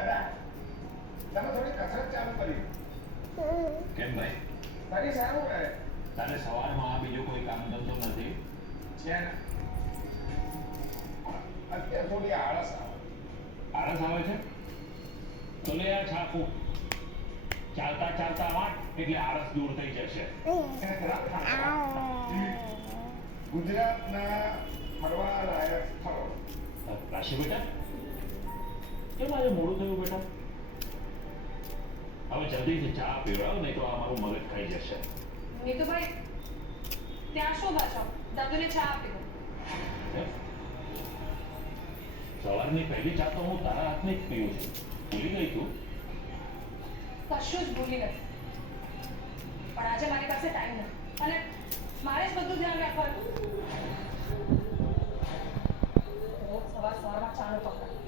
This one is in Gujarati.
દાદા તમે થોડી કસરત ચાલુ કરી. કેમ ભાઈ? તારી સારું રહે. તારે સવારમાં બીજો કોઈ કામ ધંધો નથી? છે ને અત્યારે થોડી આળસ આવે. આળસ આવે છે? તો લે આ છાપું. ચાલતા ચાલતા વાટ એટલે આળસ દૂર થઈ જશે. ગુજરાતના ફરવા લાયક સ્થળો. રાશિ બેટા, કેમ આજે મોડું થયું બેટા? હવે જલ્દીથી ચા પીવડાવ, નહીં તો આ મારું મગજ ખાઈ જશે. નીતુભાઈ ત્યાં શું બચો? દત્તુને ચા આપી દો. હે? સવારની પહેલી ચા તો હું તારા હાથની જ પીવું છું. ભૂલી ગઈ તું? કશું જ ભૂલી નથી, પણ આજે મારી પાસે ટાઈમ નથી અને મારે જ બધું ધ્યાન રાખવાનું. રોજ સવારમાં ચાનો પકડ.